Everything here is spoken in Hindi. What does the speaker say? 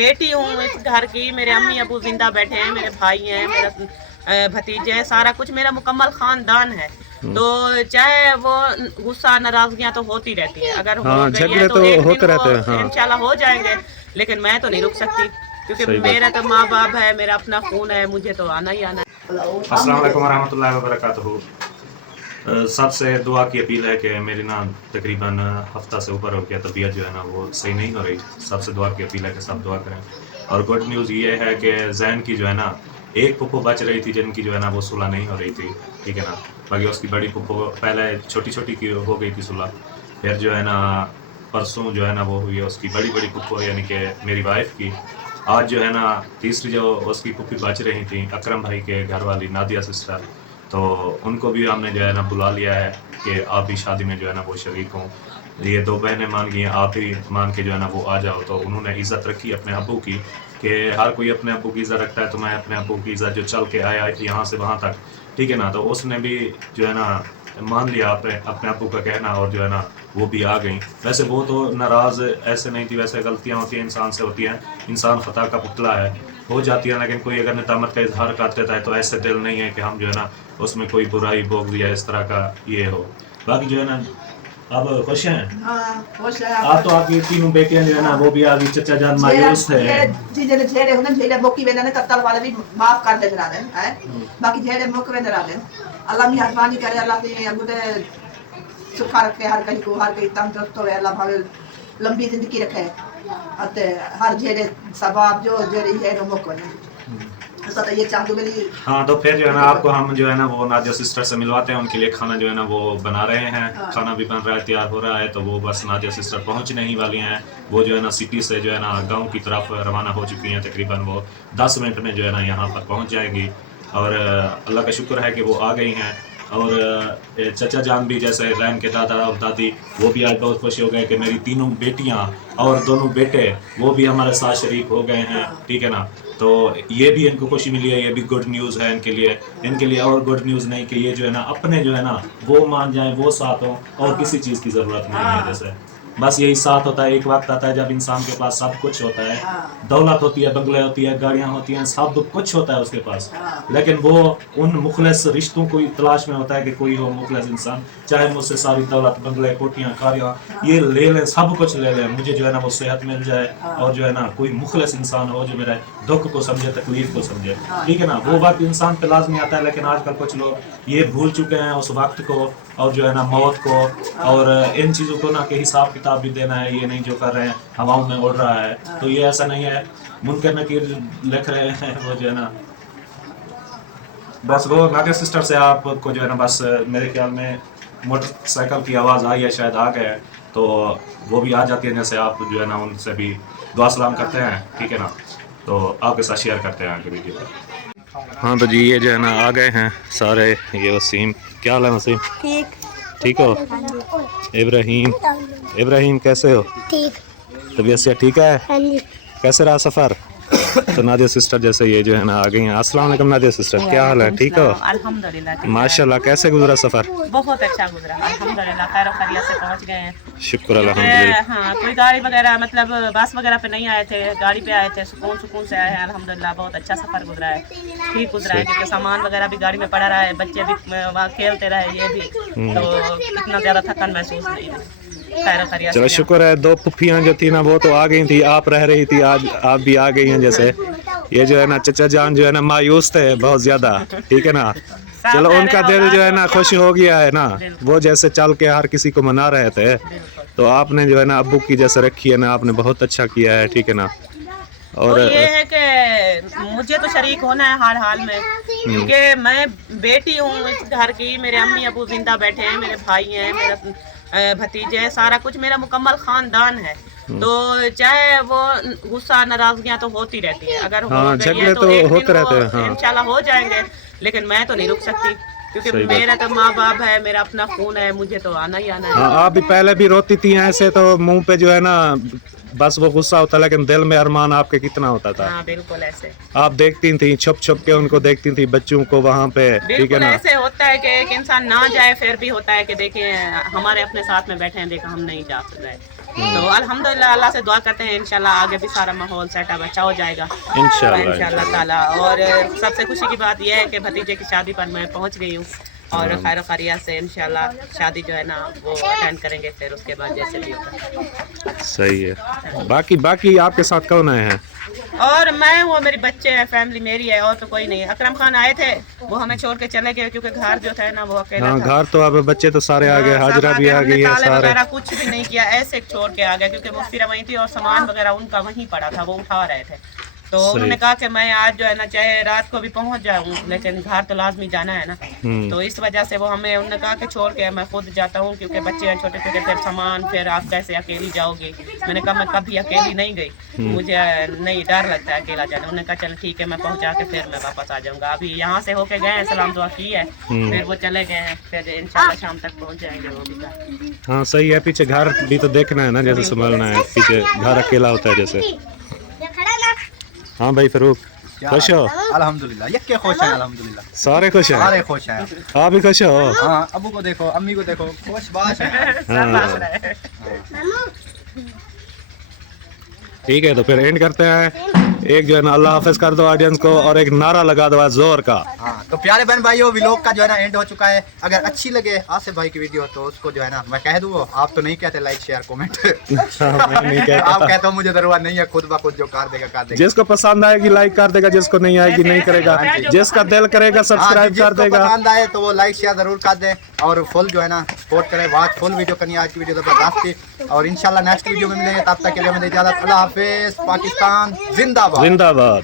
बेटी हूँ इस घर की, मेरे अम्मी अबू जिंदा बैठे हैं, मेरे भाई हैं, मेरा भतीजे हैं, सारा कुछ मेरा मुकम्मल खानदान है। तो चाहे वो गुस्सा नाराजगियां तो होती रहती है, अगर हो हाँ, गई है झगड़े तो तो एक दिन होते रहते वो हैं। हाँ, इंशाल्लाह हो जाएंगे, लेकिन मैं तो नहीं रुक सकती क्योंकि सही बात। मेरा तो माँ बाप है, मेरा अपना खून है, मुझे तो आना ही आना है। अस्सलाम वालेकुम रहमतुल्लाहि व बरकातुहू। सबसे दुआ की अपील है कि मेरी ना तकरीबन हफ्ता से ऊपर हो गया, तबीयत जो है ना वो सही नहीं हो रही। सबसे दुआ की अपील है कि सब दुआ करें। और गुड न्यूज़ ये है कि जैन की जो है ना एक पुप्पो बच रही थी, जिनकी जो है ना वो सुलह नहीं हो रही थी, ठीक है ना। बाकी उसकी बड़ी पुप्पो पहले छोटी छोटी की हो गई थी सुलह, फिर जो है ना परसों जो है ना वो हुई है उसकी बड़ी बड़ी पुप्पो, यानी कि मेरी वाइफ की। आज जो है ना तीसरी जो उसकी पुप्पी बच रही थी, अकरम भाई के घर वाली नादिया सिस्टर, तो उनको भी हमने जो है ना बुला लिया है कि आप भी शादी में जो है ना वो शरीक हों। ये दो बहनें मान गई हैं, आप ही मान के जो है ना वो आ जाओ। तो उन्होंने इज़्ज़त रखी अपने अब्बू की कि हर कोई अपने अब्बू की इज़्ज़त रखता है, तो मैं अपने अब्बू की इज़्ज़त जो चल के आया यहाँ से वहाँ तक, ठीक है ना, तो उसने भी जो है ना मान लिया अपने अपने अब्बू का कहना, और जो है ना वो भी आ गई। वैसे वो तो नाराज़ ऐसे नहीं थी, वैसे गलतियाँ होती हैं, इंसान से होती हैं, इंसान ख़ता का पुतला है, हो जाती है। लेकिन कोई अगर नेतामत का इजहार कर देता है तो ऐसे दिल नहीं है कि हम जो है ना उसमें कोई बुराई बोग या इस तरह का ये हो। बाकी जो है ना अब खुश हैं। हाँ, खुश है आप तो आपकी तीनों बेटियां जो है ना वो भी अभी चचा जान मायूस है। जेड़े जेड़े होंगे जेड़े मौकी वेंदे ने कत्तल वाले भी माफ कर दे जरा हैं। बाकी जेड़े मौके वेंदे रह अल्लाह मेहरबानी करे, अल्लाह ते अगू दे सुखा रखे हर कहीं को, हर कहीं तंदुरुस्त होवे, अल्लाह भावे लंबी जिंदगी रखे अते हर जेड़े सबाब जो जेड़ी है नो मौको ने ऐसा तो ये चाहूँ मेरी। हाँ, तो फिर जो है ना आपको हम जो है ना वो नादिया सिस्टर से मिलवाते हैं, उनके लिए खाना जो है ना वो बना रहे हैं। हाँ। खाना भी बन रहा है, तैयार हो रहा है, तो वो बस नादिया सिस्टर पहुंचने ही वाली हैं। वो जो है ना सिटी से जो है ना गांव की तरफ रवाना हो चुकी हैं, तकरीबन वो 10 मिनट में जो है ना यहाँ पर पहुंच जाएंगी। और अल्लाह का शुक्र है कि वो आ गई हैं। और चचा जान भी, जैसे रैन के दादा और दादी, वो भी आज बहुत खुश हो गए कि मेरी तीनों बेटियां और दोनों बेटे वो भी हमारे साथ शरीक हो गए हैं, ठीक है ना। तो ये भी इनको खुशी मिली है, ये भी गुड न्यूज़ है इनके लिए। और गुड न्यूज़ नहीं कि ये जो है ना अपने जो है ना वो मान जाएं, वो साथ हों, और किसी चीज़ की ज़रूरत नहीं है। जैसे बस यही साथ होता है। एक वक्त आता है जब इंसान के पास सब कुछ होता है, दौलत होती है, बंगले होती है, गाड़ियाँ होती हैं, सब कुछ होता है उसके पास, लेकिन वो उन मुखलिस रिश्तों को तलाश में होता है कि कोई हो मुखलिस इंसान, चाहे मुझसे सारी दौलत, बंगले, कोठियाँ, कारियाँ ये ले लें, सब कुछ ले लें, मुझे जो है ना वो सेहत मिल जाए, और जो है ना कोई मुखलिस इंसान हो जो मेरे दुख को समझे, तकलीफ को समझे, ठीक है ना। वो वक्त इंसान पे लाजमी आता है, लेकिन आजकल कुछ लोग ये भूल चुके हैं उस वक्त को, और जो है ना मौत को, और इन चीज़ों को ना कि हिसाब किताब भी देना है, ये नहीं जो कर रहे हैं हवाओं में उड़ रहा है, तो ये ऐसा नहीं है। मुनकर नकीर लिख रहे हैं वो जो है ना, बस वो नादिया सिस्टर से आपको जो है ना बस मेरे ख्याल में मोटरसाइकिल की आवाज़ आई है, शायद आ गए, तो वो भी आ जाती है। जैसे आप जो है ना उनसे भी दुआ सलाम करते हैं, ठीक है ना, तो आपके साथ शेयर करते हैं आगे वीडियो पर। हाँ, तो जी ये जो है ना आ गए हैं सारे। ये वसीम, क्या हाल है वसीम? ठीक हो? इब्राहिम कैसे हो? ठीक। तबीयत से ठीक है? हाँ जी। कैसे रहा सफ़र? तो नादिया सिस्टर जैसे ये जो है ना आ गई हैं। अस्सलाम वालेकुम नादिया सिस्टर, क्या हाल है? ठीक हो? अल्हम्दुलिल्लाह। माशाल्लाह, कैसे गुजरा सफ़र? बहुत अच्छा गुजरा, अल्हम्दुलिल्लाह, खैर खैरियत से पहुंच गए हैं। शुक्र अल्हम्दुलिल्लाह। हाँ, कोई गाड़ी वगैरह मतलब बस वगैरह पे नहीं आए थे, गाड़ी पे आए थे, सुकून से आए हैं, अल्हम्दुलिल्लाह। बहुत अच्छा सफ़र गुजरा है, ठीक गुजरा है, क्योंकि सामान वगैरह भी गाड़ी में पड़ा रहा है, बच्चे भी वहाँ खेलते रहे, ये भी, तो इतना ज़्यादा थकान महसूस नहीं है। चलो शुक्र है। दो पुफियाँ जो थी ना वो तो आ गई थी, आप रह रही थी, आज आप भी आ गई हैं। जैसे ये जो है ना चचा जान जो है ना मायूस थे बहुत ज़्यादा, ठीक है ना। चलो उनका दिल जो है ना खुश हो गया है ना, वो जैसे चल के हर किसी को मना रहे थे, तो आपने जो है ना अब्बू की जैसे रखी है ना, आपने बहुत अच्छा किया है, ठीक है ना। और तो ये है कि मुझे तो शरीक होना है हर हाल में, क्योंकि मैं बेटी हूँ इस घर की, मेरे अम्मी अबू जिंदा बैठे हैं, मेरे भाई हैं, मेरा भतीजे हैं, सारा कुछ मेरा मुकम्मल खानदान है। तो चाहे वो गुस्सा नाराजगियां तो होती रहती है, अगर हो गई है तो एक दिन वो इंशाल्लाह हो जाएंगे, लेकिन मैं तो नहीं रुक सकती क्योंकि मेरा तो माँ बाप है, मेरा अपना खून है, मुझे तो आना ही आना है। हाँ, आप भी पहले भी रोती थी ऐसे, तो मुंह पे जो है ना बस वो गुस्सा होता, लेकिन दिल में अरमान आपके कितना होता था। हाँ, बिल्कुल ऐसे आप देखती थी, छुप छुप के उनको देखती थी, बच्चों को वहाँ पे, ठीक है ना। ऐसे होता है कि एक इंसान ना जाए, फिर भी होता है कि देखिए हमारे अपने साथ में बैठे हैं, देखा हम नहीं जा रहे, तो अल्हम्दुलिल्लाह अल्लाह से दुआ करते हैं इंशाल्लाह आगे भी सारा माहौल सेटअप अच्छा हो जाएगा इंशाल्लाह ताला। और सबसे खुशी की बात यह है कि भतीजे की शादी पर मैं पहुंच गई हूँ और खैर खैरियत से इंशाल्लाह शादी जो है ना वो अटेंड करेंगे, फिर उसके बाद जैसे भी होगा। सही है। बाकी आपके साथ कौन आए हैं? और मैं हूँ, मेरे बच्चे हैं, फैमिली मेरी है, और तो कोई नहीं। अकरम खान आए थे, वो हमें छोड़ के चले गए क्योंकि घर जो था ना वो अकेला था। घर तो अब बच्चे तो सारे आ गए, हाजरा भी आ गई है, सारे कुछ भी नहीं किया, ऐसे छोड़ के आ गया क्योंकि मुफ्ती वहीं थी और सामान वगैरह उनका वहीं पड़ा था, वो उठा रहे थे। तो उन्होंने कहा कि मैं आज जो है ना चाहे रात को भी पहुंच जाऊँ लेकिन घर तो लाजमी जाना है ना। तो इस वजह से वो हमें उन्होंने कहा कि छोड़ के मैं खुद जाता हूँ क्योंकि बच्चे हैं छोटे छोटे, फिर सामान, फिर आप कैसे अकेली जाओगे। मैंने कहा मैं कभी अकेली नहीं गई, मुझे नहीं डर लगता है अकेला जाने। उन्होंने कहा चल ठीक है मैं पहुँचा के फिर मैं वापस आ जाऊँगा। अभी यहाँ से होके गए हैं, सलाम दुआ की है, फिर वो चले गए हैं, फिर इंशाल्लाह शाम तक पहुँच जाएंगे वो भी। हाँ सही है, पीछे घर भी तो देखना है ना, जैसे संभालना है, पीछे घर अकेला होता है जैसे। हाँ भाई फरूक, खुश हो? अल्हम्दुलिल्लाह, ये खुश है अल्हम्दुलिल्लाह, सारे खुश हैं? सारे खुश हैं। आप भी खुश हो? हाँ, अबू को देखो, अम्मी को देखो, खुश बाश है। ठीक है, तो फिर एंड करते हैं। एक जो है ना अल्लाह हाफिज कर दो ऑडियंस को और एक नारा लगा दो जोर का। हाँ, तो प्यारे बहन भाइयों, व्लॉग का जो है ना एंड हो चुका है। अगर अच्छी लगे आसिफ भाई की वीडियो तो उसको जो है ना मैं कह दूँ, आप तो नहीं कहते लाइक शेयर कमेंट, आप कहते हो मुझे जरूरत नहीं है, खुद ब खुद जो कर देगा। जिसको पसंद आएगी लाइक कर देगा, जिसको नहीं आएगी नहीं करेगा, जिसका दिल करेगा सब्सक्राइब कर देगा। पसंद आए तो वो लाइक शेयर जरूर कर दे और फुल जो है ना सपोर्ट करें। वॉच फुल वीडियो करनी, आज की वीडियो जबरदस्त थी और इंशाल्लाह नेक्स्ट वीडियो में मिलेंगे, तब तक के लिए हमें इजाजत। अल्लाह हाफिज, पाकिस्तान जिंदाबाद। जिंदाबाद।